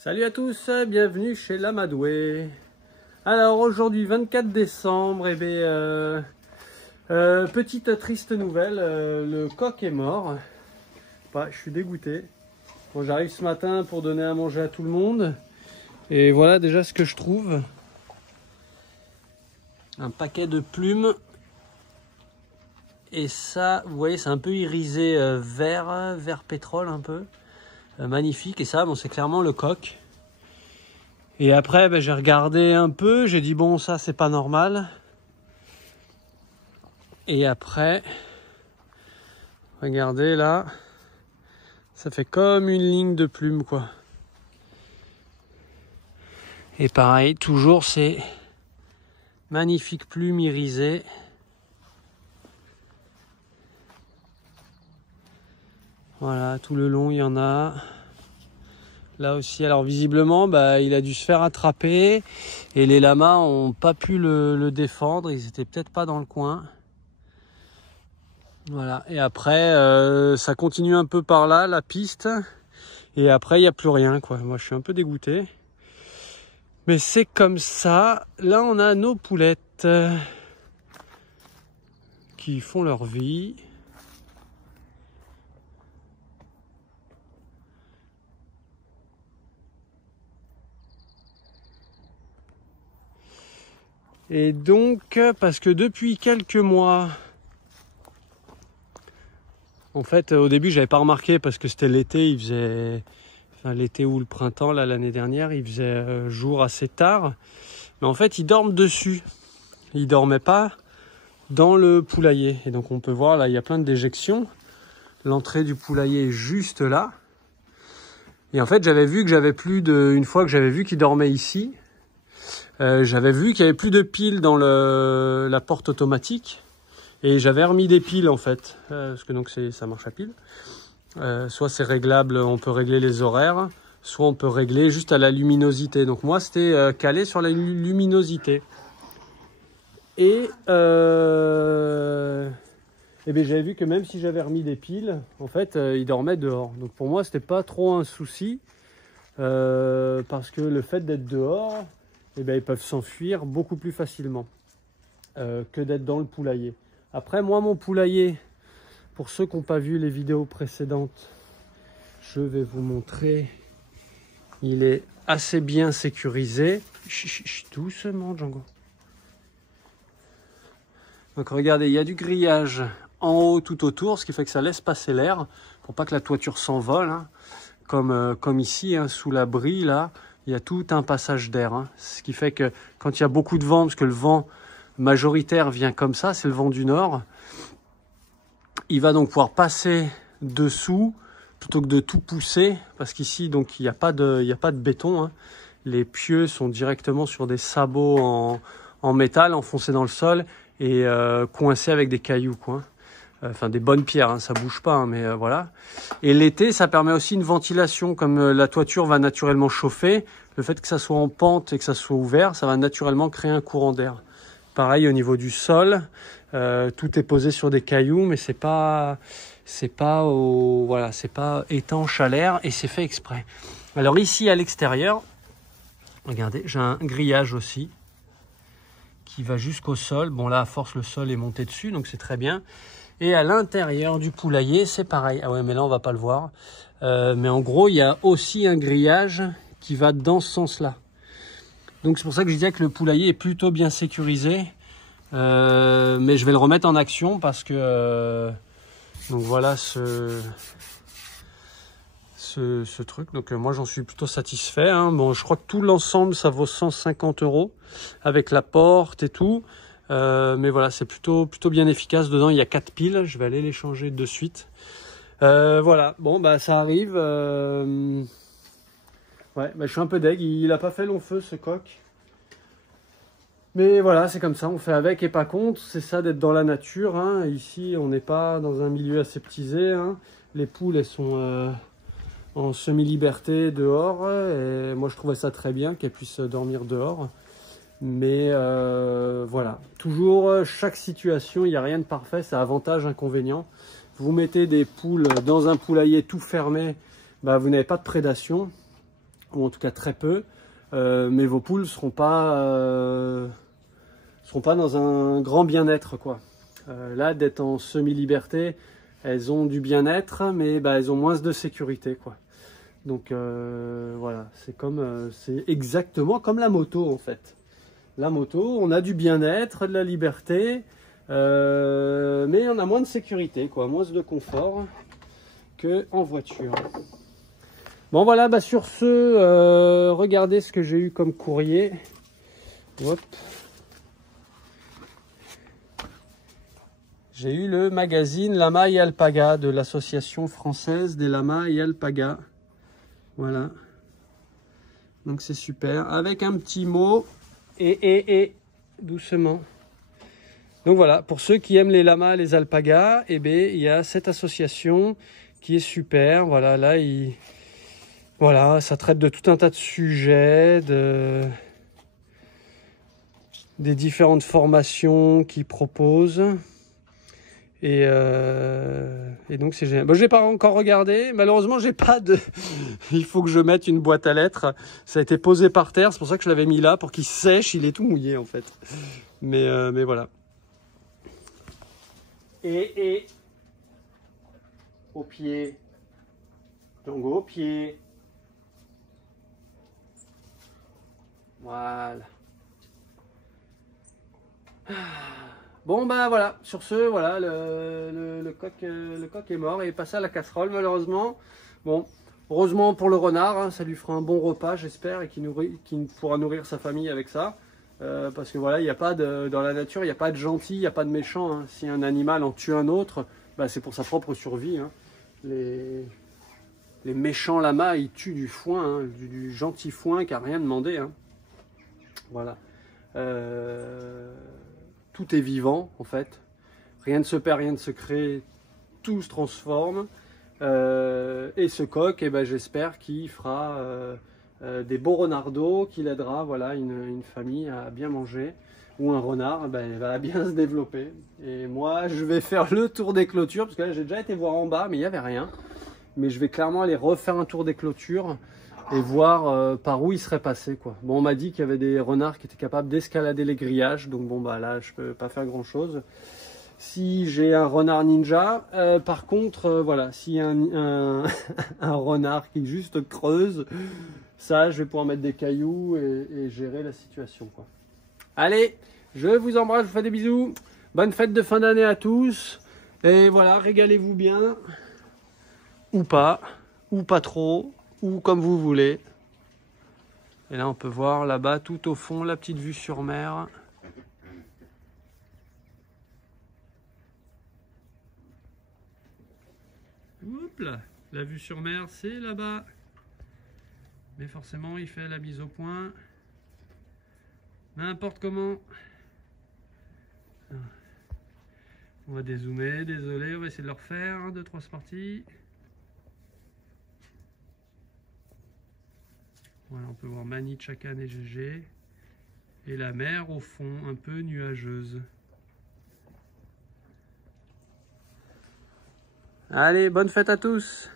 Salut à tous, bienvenue chez l'Amadoué. Alors aujourd'hui 24 décembre, petite triste nouvelle, le coq est mort. Je suis dégoûté. Bon, j'arrive ce matin pour donner à manger à tout le monde. Et voilà déjà ce que je trouve. Un paquet de plumes. Et ça, vous voyez, c'est un peu irisé vert pétrole un peu. Magnifique. Et ça, bon, c'est clairement le coq. Et après, j'ai regardé un peu. J'ai dit, bon, ça, c'est pas normal. Et après, regardez là. Ça fait comme une ligne de plumes, quoi. Et pareil, toujours ces magnifiques plumes irisées. Voilà, tout le long, il y en a. Là aussi, alors visiblement, il a dû se faire attraper. Et les lamas n'ont pas pu le défendre. Ils étaient peut-être pas dans le coin. Voilà, et après, ça continue un peu par là, la piste. Et après, il n'y a plus rien, quoi. Moi, je suis un peu dégoûté. Mais c'est comme ça. Là, on a nos poulettes qui font leur vie. Et donc, parce que depuis quelques mois, en fait, au début, j'avais pas remarqué parce que c'était l'été, il faisait, enfin l'été ou le printemps, là, l'année dernière, il faisait jour assez tard. Mais en fait, ils dorment dessus. Ils dormaient pas dans le poulailler. Et donc, on peut voir, là, il y a plein de déjections. L'entrée du poulailler est juste là. Et en fait, j'avais vu que une fois que j'avais vu qu'ils dormaient ici, j'avais vu qu'il y avait plus de piles dans la porte automatique. Et j'avais remis des piles en fait, parce que donc ça marche à pile. Soit c'est réglable, on peut régler les horaires, soit on peut régler juste à la luminosité. Donc moi c'était calé sur la luminosité. Et j'avais vu que même si j'avais remis des piles, en fait ils dormaient dehors. Donc pour moi c'était pas trop un souci, parce que le fait d'être dehors, ils peuvent s'enfuir beaucoup plus facilement que d'être dans le poulailler. Après, moi, mon poulailler, pour ceux qui n'ont pas vu les vidéos précédentes, je vais vous montrer. Il est assez bien sécurisé. Doucement, Django. Donc, regardez, il y a du grillage en haut tout autour, ce qui fait que ça laisse passer l'air pour pas que la toiture s'envole. Hein. Comme ici, hein, sous l'abri, là, il y a tout un passage d'air. Hein. Ce qui fait que quand il y a beaucoup de vent, parce que le vent majoritaire vient comme ça, c'est le vent du nord. Il va donc pouvoir passer dessous plutôt que de tout pousser, parce qu'ici donc il n'y a pas de béton. Hein. Les pieux sont directement sur des sabots en métal enfoncés dans le sol et coincés avec des cailloux, quoi. Enfin des bonnes pierres, hein, ça bouge pas, hein, mais voilà. Et l'été, ça permet aussi une ventilation, comme la toiture va naturellement chauffer. Le fait que ça soit en pente et que ça soit ouvert, ça va naturellement créer un courant d'air. Pareil au niveau du sol, tout est posé sur des cailloux, mais c'est pas étanche à l'air et c'est fait exprès. Alors ici à l'extérieur, regardez, j'ai un grillage aussi qui va jusqu'au sol. Bon là à force le sol est monté dessus, donc c'est très bien. Et à l'intérieur du poulailler, c'est pareil. Ah ouais, mais là on va pas le voir. Mais en gros, il y a aussi un grillage qui va dans ce sens-là. Donc c'est pour ça que je disais que le poulailler est plutôt bien sécurisé. Mais je vais le remettre en action parce que donc voilà ce truc. Donc moi j'en suis plutôt satisfait. Hein. Bon, je crois que tout l'ensemble ça vaut 150 € avec la porte et tout. Mais voilà, c'est plutôt bien efficace. Dedans il y a 4 piles. Je vais aller les changer de suite. Voilà. Bon ça arrive. Ouais, je suis un peu deg, il a pas fait long feu ce coq. Mais voilà, c'est comme ça, on fait avec et pas contre, c'est ça d'être dans la nature. Hein. Ici, on n'est pas dans un milieu aseptisé. Hein. Les poules, elles sont en semi-liberté dehors. Et moi, je trouvais ça très bien qu'elles puissent dormir dehors. Mais voilà, toujours, chaque situation, il n'y a rien de parfait, c'est avantage, inconvénient. Vous mettez des poules dans un poulailler tout fermé, vous n'avez pas de prédation. ou en tout cas très peu. Mais vos poules seront pas dans un grand bien-être, quoi. Là, d'être en semi-liberté, elles ont du bien-être, mais bah, elles ont moins de sécurité, quoi. Donc voilà, c'est exactement comme la moto, en fait. La moto, on a du bien-être, de la liberté, mais on a moins de sécurité, quoi, moins de confort qu'en voiture. Bon voilà, bah sur ce, regardez ce que j'ai eu comme courrier. Hop. J'ai eu le magazine Lama et Alpaga de l'association française des lamas et alpagas. Voilà. Donc c'est super. Avec un petit mot et doucement. Donc voilà, pour ceux qui aiment les lamas, les alpagas, eh bien, il y a cette association qui est super. Voilà, là, voilà, ça traite de tout un tas de sujets, des différentes formations qu'ils proposent. Et donc c'est génial. Bon, je n'ai pas encore regardé. Malheureusement, j'ai pas de. Il faut que je mette une boîte à lettres. Ça a été posé par terre. C'est pour ça que je l'avais mis là pour qu'il sèche. Il est tout mouillé en fait. Mais voilà. Et au pied. Donc au pied. Voilà. Bon bah voilà, sur ce, voilà, le coq est mort et est passé à la casserole malheureusement. Bon, heureusement pour le renard, hein, ça lui fera un bon repas j'espère et qu'il pourra nourrir sa famille avec ça. Parce que voilà, il n'y a pas dans la nature, il n'y a pas de gentil, il n'y a pas de méchant. Hein. Si un animal en tue un autre, bah, c'est pour sa propre survie. Hein. Les méchants lamas, ils tuent du foin, hein, du gentil foin qui n'a rien demandé. Hein. Voilà. Tout est vivant en fait, rien ne se perd, rien ne se crée, tout se transforme. Et ce coq, eh ben, j'espère qu'il fera des beaux renardeaux, qu'il aidera voilà, une famille à bien manger, ou un renard ben, il va bien se développer. Et moi je vais faire le tour des clôtures, parce que là j'ai déjà été voir en bas mais il n'y avait rien. Mais je vais clairement aller refaire un tour des clôtures et voir par où il serait passé, quoi. Bon, on m'a dit qu'il y avait des renards qui étaient capables d'escalader les grillages, donc bon bah là je peux pas faire grand chose. Si j'ai un renard ninja, par contre voilà, s'il y a un renard qui juste creuse, ça je vais pouvoir mettre des cailloux et gérer la situation, quoi. Allez, je vous embrasse, je vous fais des bisous, bonne fête de fin d'année à tous, et voilà, régalez-vous bien, ou pas trop, ou comme vous voulez. Et là on peut voir là-bas tout au fond la petite vue sur mer. Hop là, la vue sur mer c'est là-bas. Mais forcément il fait la mise au point. N'importe comment. On va dézoomer, désolé, on va essayer de le refaire. 1, 2, 3, c'est parti. Voilà, on peut voir Mani, Chakan et GG. Et la mer au fond, un peu nuageuse. Allez, bonne fête à tous!